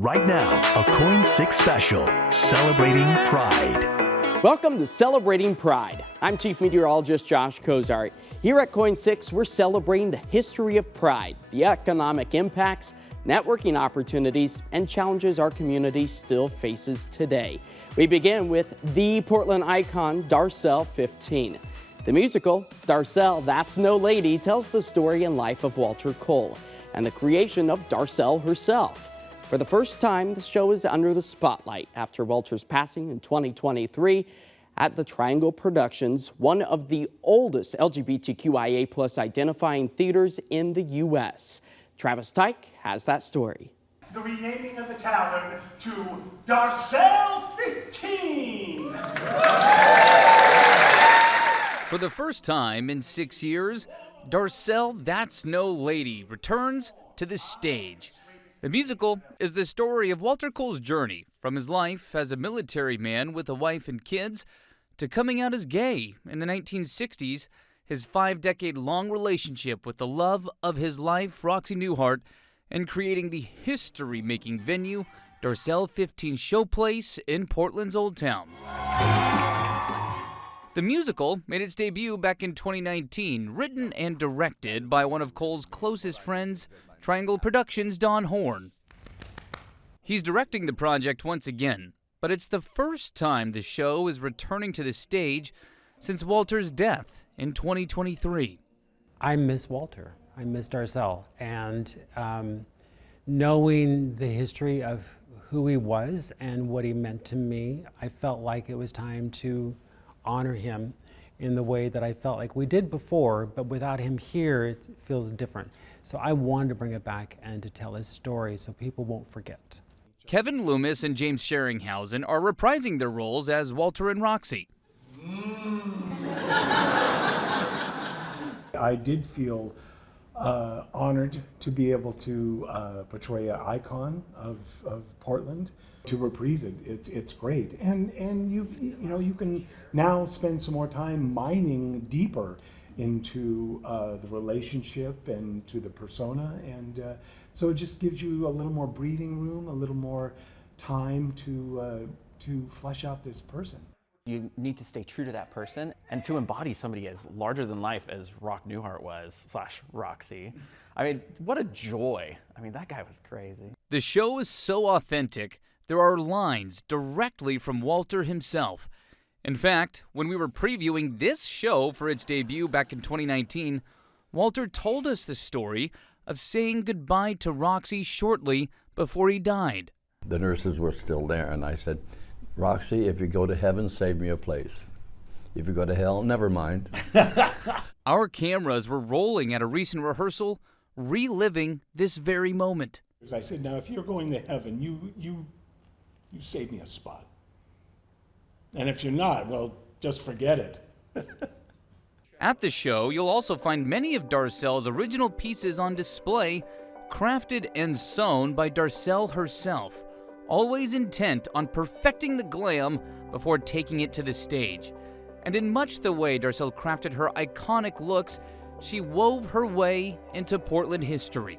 Right now, a KOIN 6 special, celebrating Pride. Welcome to Celebrating Pride. I'm Chief Meteorologist Josh Cozart. Here at KOIN 6, we're celebrating the history of Pride, the economic impacts, networking opportunities, and challenges our community still faces today. We begin with the Portland icon, Darcel 15. The musical, Darcel, That's No Lady, tells the story and life of Walter Cole and the creation of Darcel herself. For the first time, the show is under the spotlight after Walter's passing in 2023 at the Triangle Productions, one of the oldest LGBTQIA+ identifying theaters in the U.S. Travis Tyke has that story. The renaming of the tavern to Darcel 15. For the first time in 6 years, Darcel That's No Lady returns to the stage. The musical is the story of Walter Cole's journey from his life as a military man with a wife and kids to coming out as gay in the 1960s, his 5-decade-long relationship with the love of his life, Roxy Newhart, and creating the history-making venue, Darcel 15 Showplace in Portland's Old Town. The musical made its debut back in 2019, written and directed by one of Cole's closest friends, Triangle Productions' Don Horn. He's directing the project once again, but it's the first time the show is returning to the stage since Walter's death in 2023. I miss Walter. I miss Darcel. And knowing the history of who he was and what he meant to me, I felt like it was time to honor him in the way that I felt like we did before, but without him here, it feels different. So I wanted to bring it back and to tell his story so people won't forget. Kevin Loomis and James Sheringhausen are reprising their roles as Walter and Roxy. I did feel honored to be able to portray an icon of Portland, to reprise it. It's great, and you can now spend some more time mining deeper into the relationship and to the persona, and so it just gives you a little more breathing room, a little more time to flesh out this person. You need to stay true to that person and to embody somebody as larger than life as Rock Newhart was, / Roxy. I mean, what a joy. I mean, that guy was crazy. The show is so authentic, there are lines directly from Walter himself. In fact, when we were previewing this show for its debut back in 2019, Walter told us the story of saying goodbye to Roxy shortly before he died. The nurses were still there, and I said, Roxy, if you go to heaven, save me a place. If you go to hell, never mind. Our cameras were rolling at a recent rehearsal, reliving this very moment. As I said, now if you're going to heaven, you save me a spot. And if you're not, well, just forget it. At the show, you'll also find many of Darcel's original pieces on display, crafted and sewn by Darcel herself, always intent on perfecting the glam before taking it to the stage. And in much the way Darcel crafted her iconic looks, she wove her way into Portland history.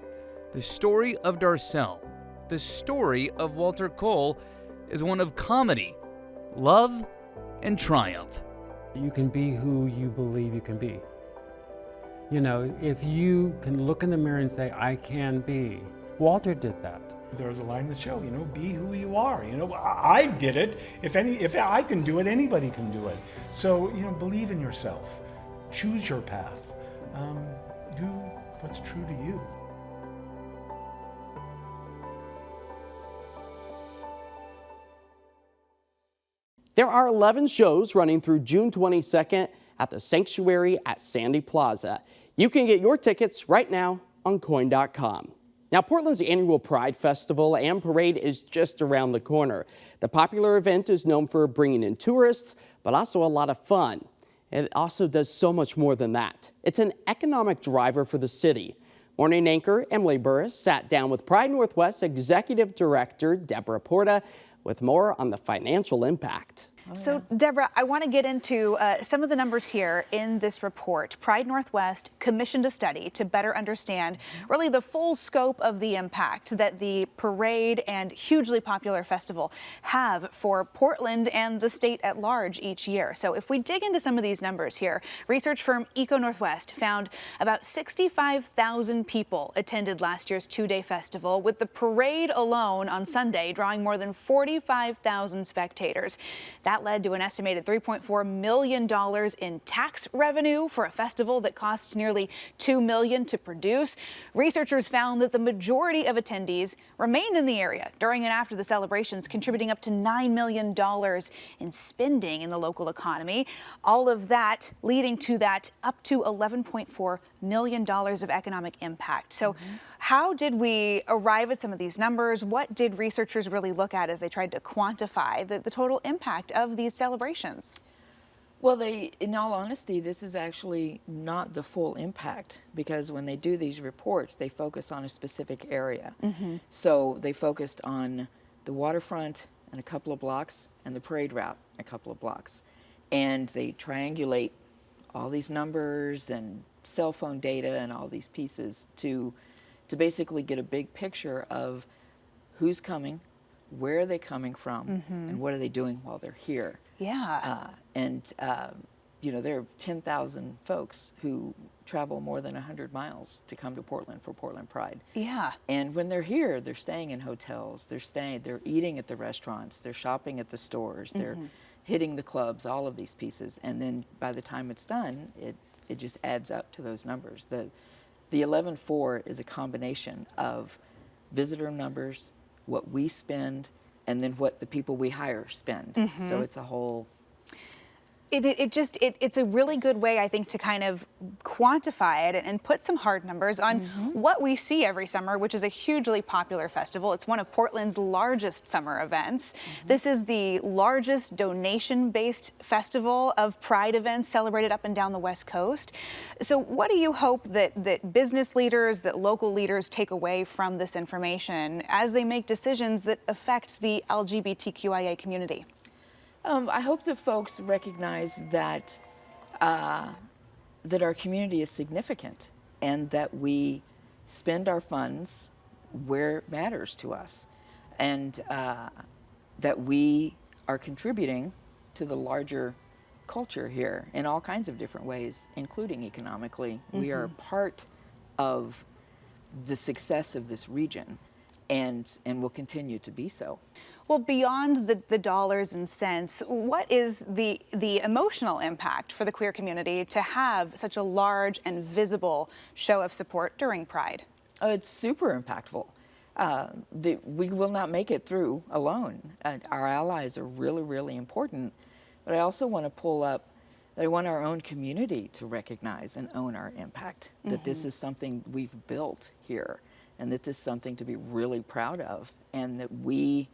The story of Darcel, the story of Walter Cole, is one of comedy, love, and triumph. You can be who you believe you can be. You know, if you can look in the mirror and say, I can be. Walter did that. There was a line in the show, be who you are. I did it. If I can do it, anybody can do it. So, believe in yourself. Choose your path. Do what's true to you. There are 11 shows running through June 22nd at the Sanctuary at Sandy Plaza. You can get your tickets right now on KOIN.com. Now, Portland's annual Pride Festival and Parade is just around the corner. The popular event is known for bringing in tourists, but also a lot of fun. It also does so much more than that. It's an economic driver for the city. Morning anchor Emily Burris sat down with Pride Northwest Executive Director Deborah Porta with more on the financial impact. So, Deborah, I want to get into some of the numbers here in this report. Pride Northwest commissioned a study to better understand really the full scope of the impact that the parade and hugely popular festival have for Portland and the state at large each year. So if we dig into some of these numbers here, research firm Eco Northwest found about 65,000 people attended last year's two-day festival, with the parade alone on Sunday drawing more than 45,000 spectators. That led to an estimated $3.4 million in tax revenue for a festival that costs nearly $2 million to produce. Researchers found that the majority of attendees remained in the area during and after the celebrations, contributing up to $9 million in spending in the local economy. All of that leading to that up to $11.4 million of economic impact. So how did we arrive at some of these numbers? What did researchers really look at as they tried to quantify the total impact of these celebrations? Well, in all honesty, this is actually not the full impact, because when they do these reports, they focus on a specific area. So they focused on the waterfront and a couple of blocks and the parade route a couple of blocks. And they triangulate all these numbers and cell phone data and all these pieces to basically get a big picture of who's coming, where are they coming from, and what are they doing while they're here. Yeah. You know, there are 10,000 folks who travel more than 100 miles to come to Portland for Portland Pride. Yeah. And when they're here, they're staying in hotels, they're eating at the restaurants, they're shopping at the stores, they're hitting the clubs, all of these pieces. And then by the time it's done, it just adds up to those numbers. The 11.4 is a combination of visitor numbers, what we spend, and then what the people we hire spend. So it's a whole... It's a really good way, I think, to kind of quantify it and put some hard numbers on what we see every summer, which is a hugely popular festival. It's one of Portland's largest summer events. This is the largest donation-based festival of Pride events celebrated up and down the West Coast. So what do you hope that business leaders, that local leaders take away from this information as they make decisions that affect the LGBTQIA community? I hope that folks recognize that that our community is significant and that we spend our funds where it matters to us, and that we are contributing to the larger culture here in all kinds of different ways, including economically. We are part of the success of this region, and will continue to be so. Well, beyond the dollars and cents, what is the emotional impact for the queer community to have such a large and visible show of support during Pride? Oh, it's super impactful. We will not make it through alone. Our allies are really, really important. But I also want to pull up, I want our own community to recognize and own our impact, that this is something we've built here, and that this is something to be really proud of, and that we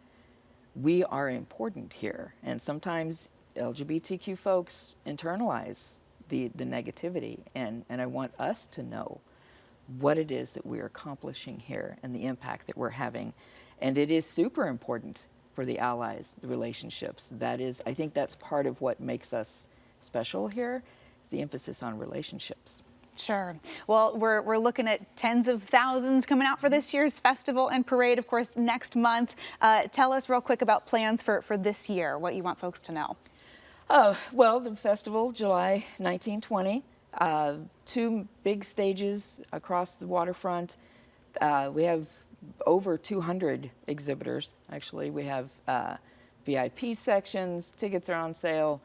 are important here. And sometimes LGBTQ folks internalize the negativity, and I want us to know what it is that we're accomplishing here and the impact that we're having. And it is super important for the allies, the relationships. That is, I think that's part of what makes us special here, is the emphasis on relationships. Sure. Well, we're looking at tens of thousands coming out for this year's festival and parade, of course, next month. Tell us real quick about plans for this year, what you want folks to know. Well, the festival, July 19-20, 2 big stages across the waterfront. We have over 200 exhibitors, actually. We have VIP sections, tickets are on sale.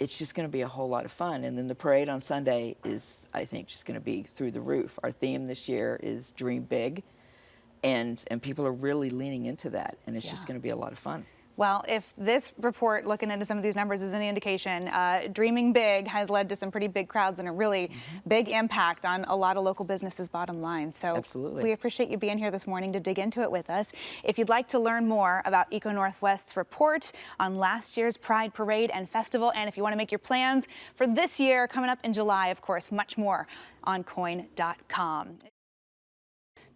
It's just going to be a whole lot of fun. And then the parade on Sunday is, I think, just going to be through the roof. Our theme this year is Dream Big, and people are really leaning into that, and it's just going to be a lot of fun. Well, if this report, looking into some of these numbers, is any indication, dreaming big has led to some pretty big crowds and a really big impact on a lot of local businesses' bottom line. So absolutely, we appreciate you being here this morning to dig into it with us. If you'd like to learn more about Eco Northwest's report on last year's Pride Parade and Festival, and if you want to make your plans for this year coming up in July, of course, much more on KOIN.com.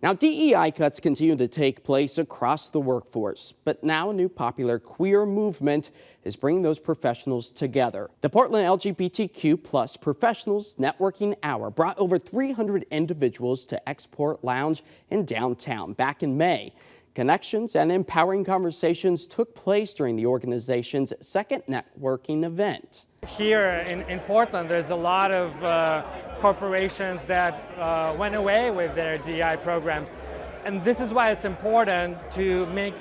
Now, DEI cuts continue to take place across the workforce, but now a new popular queer movement is bringing those professionals together. The Portland LGBTQ Professionals Networking Hour brought over 300 individuals to Export Lounge in downtown back in May. Connections and empowering conversations took place during the organization's second networking event. Here in Portland, there's a lot of corporations that went away with their DEI programs. And this is why it's important to make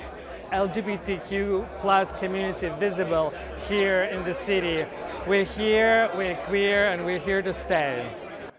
LGBTQ+ community visible here in the city. We're here, we're queer, and we're here to stay.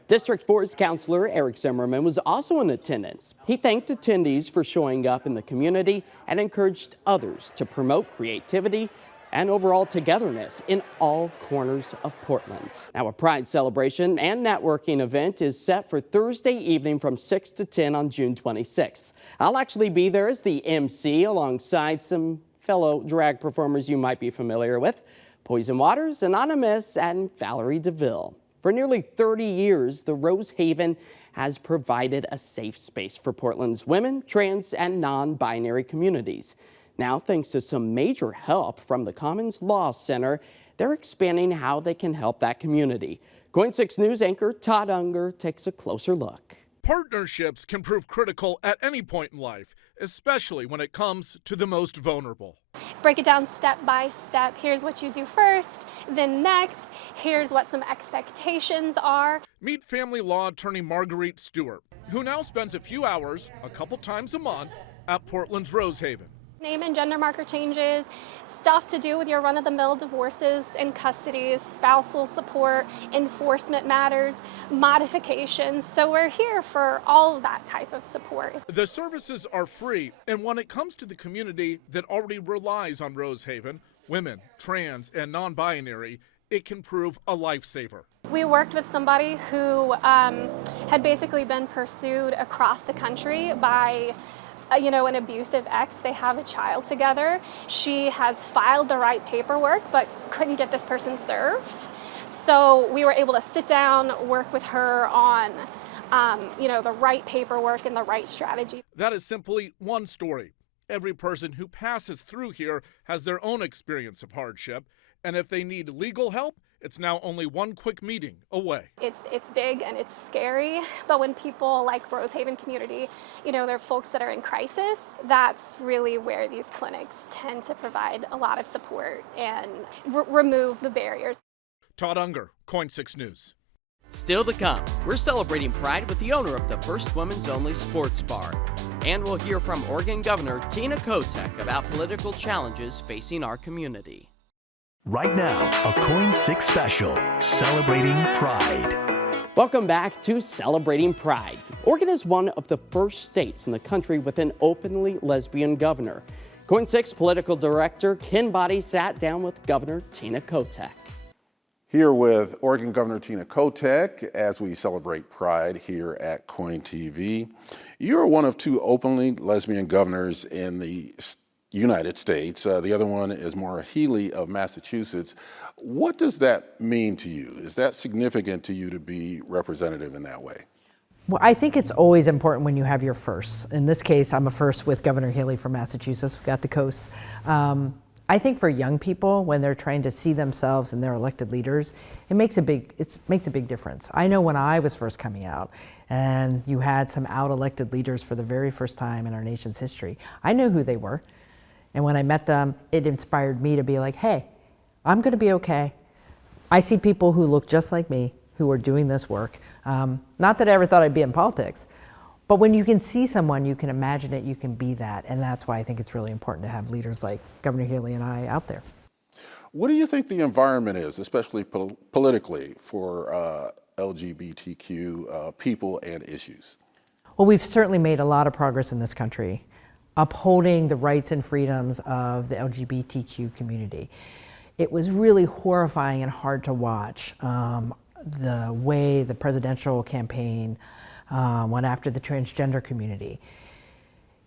District 4's Councilor Eric Zimmerman was also in attendance. He thanked attendees for showing up in the community and encouraged others to promote creativity and overall togetherness in all corners of Portland. Now, a Pride celebration and networking event is set for Thursday evening from 6 to 10 on June 26th. I'll actually be there as the MC alongside some fellow drag performers you might be familiar with, Poison Waters, Anonymous, and Valerie DeVille. For nearly 30 years, the Rose Haven has provided a safe space for Portland's women, trans, and non-binary communities. Now, thanks to some major help from the Commons Law Center, they're expanding how they can help that community. KOIN 6 News anchor Todd Unger takes a closer look. Partnerships can prove critical at any point in life, especially when it comes to the most vulnerable. Break it down step by step. Here's what you do first, then next, here's what some expectations are. Meet family law attorney Marguerite Stewart, who now spends a few hours, a couple times a month, at Portland's Rose Haven. Name and gender marker changes, stuff to do with your run-of-the-mill divorces and custodies, spousal support, enforcement matters, modifications. So we're here for all of that type of support. The services are free, and when it comes to the community that already relies on Rose Haven, women, trans, and non-binary, it can prove a lifesaver. We worked with somebody who had basically been pursued across the country by an abusive ex. They have a child together. She has filed the right paperwork but couldn't get this person served. So we were able to sit down, work with her on the right paperwork and the right strategy. That is simply one story. Every person who passes through here has their own experience of hardship, and if they need legal help, it's now only one quick meeting away. It's big and it's scary, but when people like Rose Haven community, they're folks that are in crisis, that's really where these clinics tend to provide a lot of support and remove the barriers. Todd Unger, KOIN 6 News. Still to come, we're celebrating Pride with the owner of the first women's only sports bar. And we'll hear from Oregon Governor Tina Kotek about political challenges facing our community. Right now, a KOIN 6 special, celebrating Pride. Welcome back to Celebrating Pride. Oregon is one of the first states in the country with an openly lesbian governor. KOIN 6 political director Ken Boddy sat down with Governor Tina Kotek. Here with Oregon Governor Tina Kotek as we celebrate Pride here at KOIN TV. You're one of two openly lesbian governors in the United States. The other one is Maura Healey of Massachusetts. What does that mean to you? Is that significant to you to be representative in that way? Well, I think it's always important when you have your firsts. In this case, I'm a first with Governor Healey from Massachusetts. We've got the coast. I think for young people, when they're trying to see themselves and their elected leaders, it makes a big difference. I know when I was first coming out, and you had some out elected leaders for the very first time in our nation's history, I knew who they were. And when I met them, it inspired me to be like, hey, I'm going to be okay. I see people who look just like me who are doing this work. Not that I ever thought I'd be in politics, but when you can see someone, you can imagine it, you can be that. And that's why I think it's really important to have leaders like Governor Healey and I out there. What do you think the environment is, especially politically, for LGBTQ people and issues? Well, we've certainly made a lot of progress in this country, upholding the rights and freedoms of the LGBTQ community. It was really horrifying and hard to watch the way the presidential campaign went after the transgender community.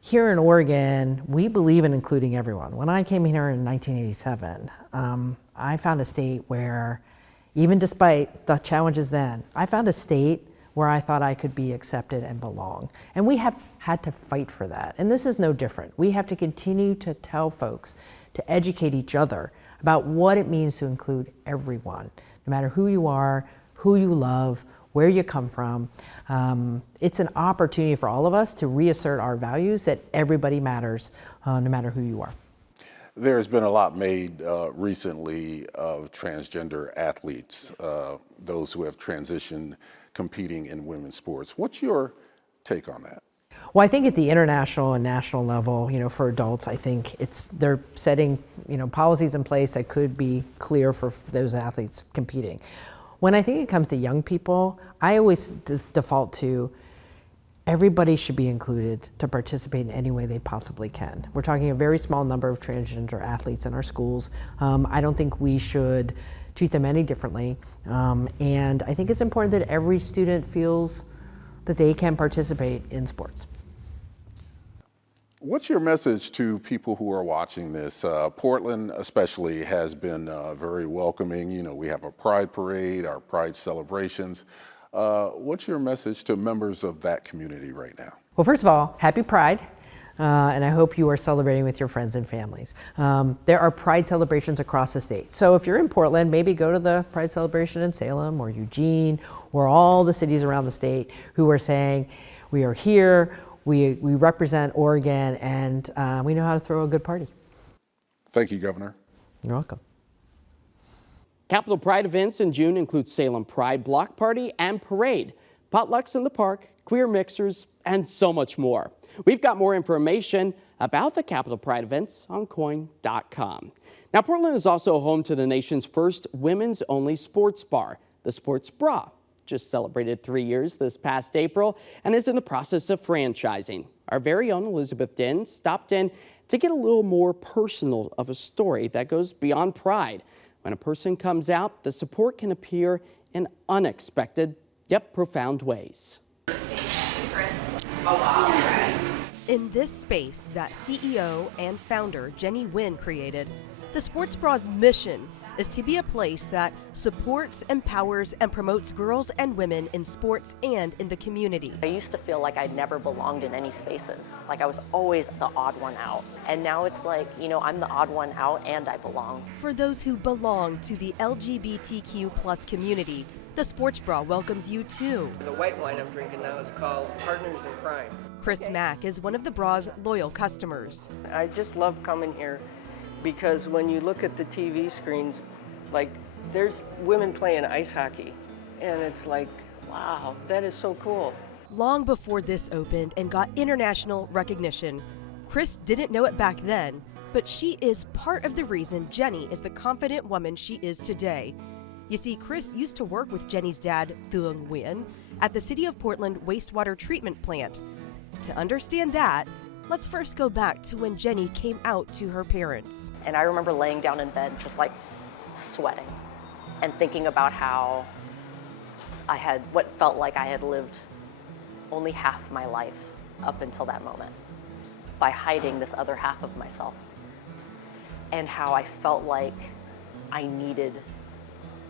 Here in Oregon, we believe in including everyone. When I came here in 1987, I found a state where, even despite the challenges then, I found a state where I thought I could be accepted and belong. And we have had to fight for that. And this is no different. We have to continue to tell folks, to educate each other about what it means to include everyone, no matter who you are, who you love, where you come from. It's an opportunity for all of us to reassert our values that everybody matters, no matter who you are. There's been a lot made recently of transgender athletes, those who have transitioned competing in women's sports. What's your take on that? Well, I think at the international and national level, for adults, I think they're setting, policies in place that could be clear for those athletes competing. When I think it comes to young people, I always default to everybody should be included to participate in any way they possibly can. We're talking a very small number of transgender athletes in our schools. I don't think we should treat them any differently. And I think it's important that every student feels that they can participate in sports. What's your message to people who are watching this? Portland especially has been very welcoming. We have a Pride Parade, our Pride celebrations. What's your message to members of that community right now? Well, first of all, happy Pride. And I hope you are celebrating with your friends and families. There are Pride celebrations across the state. So if you're in Portland, maybe go to the Pride celebration in Salem or Eugene or all the cities around the state who are saying, we are here, we represent Oregon, and we know how to throw a good party. Thank you, Governor. You're welcome. Capitol Pride events in June include Salem Pride Block Party and Parade, potlucks in the park, queer mixers, and so much more. We've got more information about the Capitol Pride events on KOIN.com. Now, Portland is also home to the nation's first women's-only sports bar, the Sports Bra. Just celebrated 3 years this past April and is in the process of franchising. Our very own Elizabeth Din stopped in to get a little more personal of a story that goes beyond pride. When a person comes out, the support can appear in unexpected, yet profound ways. In this space that CEO and founder Jenny Nguyen created, the Sports Bra's mission is to be a place that supports, empowers, and promotes girls and women in sports and in the community. I used to feel like I never belonged in any spaces. Like I was always the odd one out. And now it's like, I'm the odd one out and I belong. For those who belong to the LGBTQ plus community, the Sports Bra welcomes you too. The white wine I'm drinking now is called Partners in Crime. Chris Mack is one of the bra's loyal customers. I just love coming here because when you look at the TV screens, like there's women playing ice hockey and it's like, wow, that is so cool. Long before this opened and got international recognition, Chris didn't know it back then, but she is part of the reason Jenny is the confident woman she is today. You see, Chris used to work with Jenny's dad, Thuong Nguyen, at the City of Portland wastewater treatment plant. To understand that, let's first go back to when Jenny came out to her parents. And I remember laying down in bed just like sweating and thinking about how I had what felt like I had lived only half my life up until that moment by hiding this other half of myself, and how I felt like I needed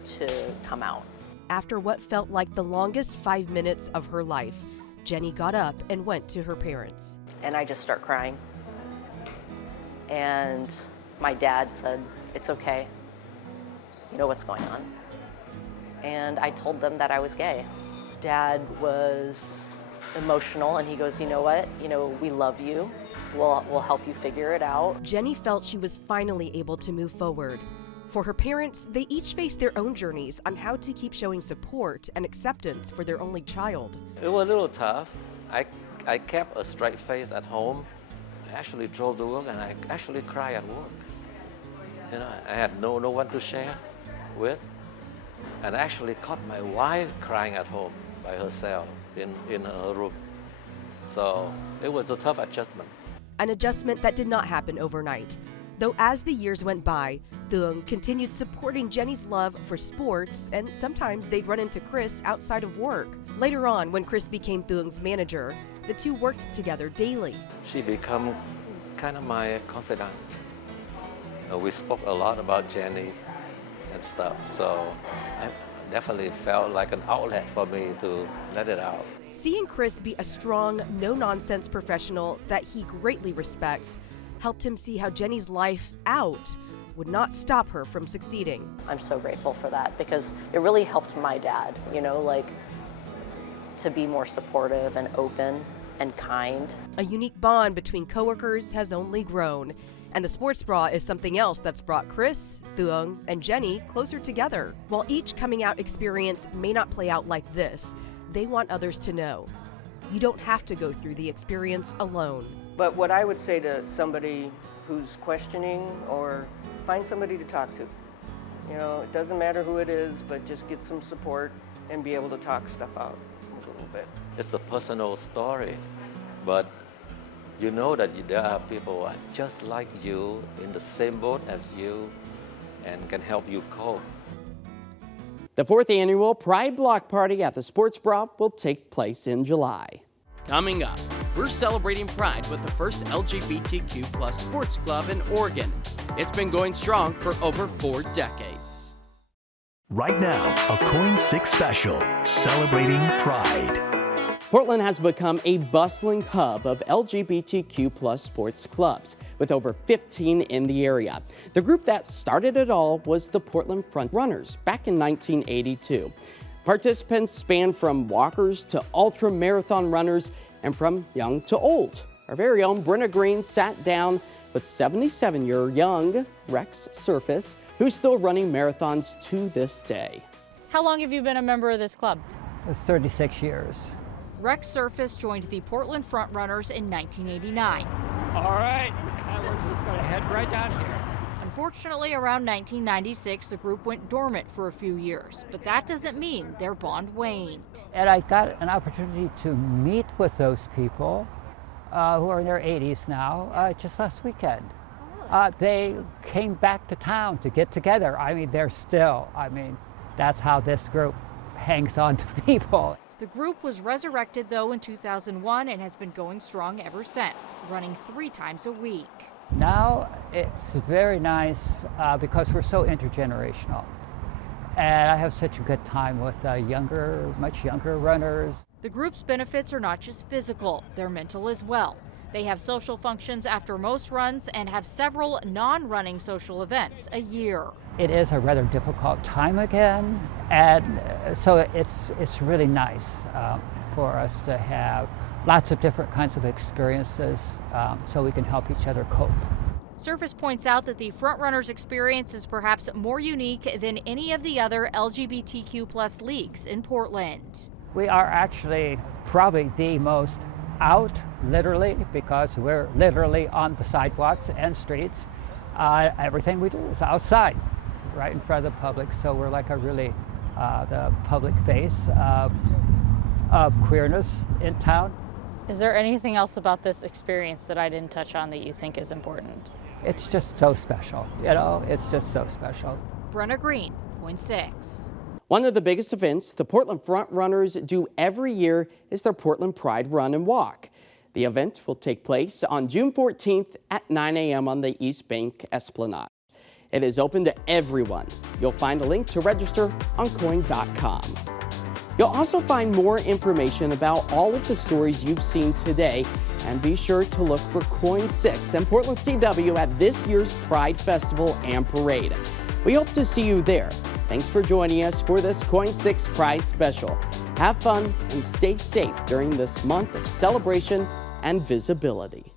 to come out. After what felt like the longest 5 minutes of her life, Jenny got up and went to her parents. And I just start crying. And my dad said, "It's okay. You know what's going on." And I told them that I was gay. Dad was emotional and he goes, "You know what? We love you. We'll help you figure it out." Jenny felt she was finally able to move forward. For her parents, they each faced their own journeys on how to keep showing support and acceptance for their only child. It was a little tough. I kept a straight face at home. I actually drove to work and I actually cried at work. I had no one to share with. And I actually caught my wife crying at home by herself in her room. So it was a tough adjustment. An adjustment that did not happen overnight. Though as the years went by, Thuong continued supporting Jenny's love for sports, and sometimes they'd run into Chris outside of work. Later on, when Chris became Thuong's manager, the two worked together daily. She became kind of my confidant. We spoke a lot about Jenny and stuff, so definitely felt like an outlet for me to let it out. Seeing Chris be a strong, no-nonsense professional that he greatly respects helped him see how Jenny's life out would not stop her from succeeding. I'm so grateful for that because it really helped my dad, like to be more supportive and open and kind. A unique bond between coworkers has only grown, and the sports bra is something else that's brought Chris, Thuong, and Jenny closer together. While each coming out experience may not play out like this, they want others to know you don't have to go through the experience alone. But what I would say to somebody who's questioning, or find somebody to talk to. It doesn't matter who it is, but just get some support and be able to talk stuff out a little bit. It's a personal story, but you know that there are people who are just like you, in the same boat as you, and can help you cope. The 4th annual Pride Block Party at the Sports Bra will take place in July. Coming up, we're celebrating Pride with the first LGBTQ plus sports club in Oregon. It's been going strong for over 4 decades. Right now, a KOIN 6 special celebrating Pride. Portland has become a bustling hub of LGBTQ plus sports clubs, with over 15 in the area. The group that started it all was the Portland Front Runners back in 1982. Participants span from walkers to ultra-marathon runners and from young to old. Our very own Brenna Green sat down with 77-year young Rex Surface, who's still running marathons to this day. How long have you been a member of this club? 36 years. Rex Surface joined the Portland Front Runners in 1989. All right, we're just going to head right down here. Unfortunately, around 1996, the group went dormant for a few years, but that doesn't mean their bond waned. And I got an opportunity to meet with those people who are in their 80s now just last weekend. They came back to town to get together. That's how this group hangs on to people. The group was resurrected, though, in 2001 and has been going strong ever since, running 3 times a week. Now it's very nice because we're so intergenerational. And I have such a good time with much younger runners. The group's benefits are not just physical, they're mental as well. They have social functions after most runs and have several non-running social events a year. It is a rather difficult time again, and so it's really nice for us to have lots of different kinds of experiences so we can help each other cope. Surface points out that the Front Runners experience is perhaps more unique than any of the other LGBTQ plus leagues in Portland. We are actually probably the most out, literally, because we're literally on the sidewalks and streets. Everything we do is outside, right in front of the public, so we're like the public face of queerness in town. Is there anything else about this experience that I didn't touch on that you think is important? It's just so special, it's just so special. Brenna Green, KOIN 6. One of the biggest events the Portland Front Runners do every year is their Portland Pride Run and Walk. The event will take place on June 14th at 9 a.m. on the East Bank Esplanade. It is open to everyone. You'll find a link to register on KOIN.com. You'll also find more information about all of the stories you've seen today, and be sure to look for KOIN 6 and Portland CW at this year's Pride Festival and Parade. We hope to see you there. Thanks for joining us for this KOIN 6 Pride Special. Have fun and stay safe during this month of celebration and visibility.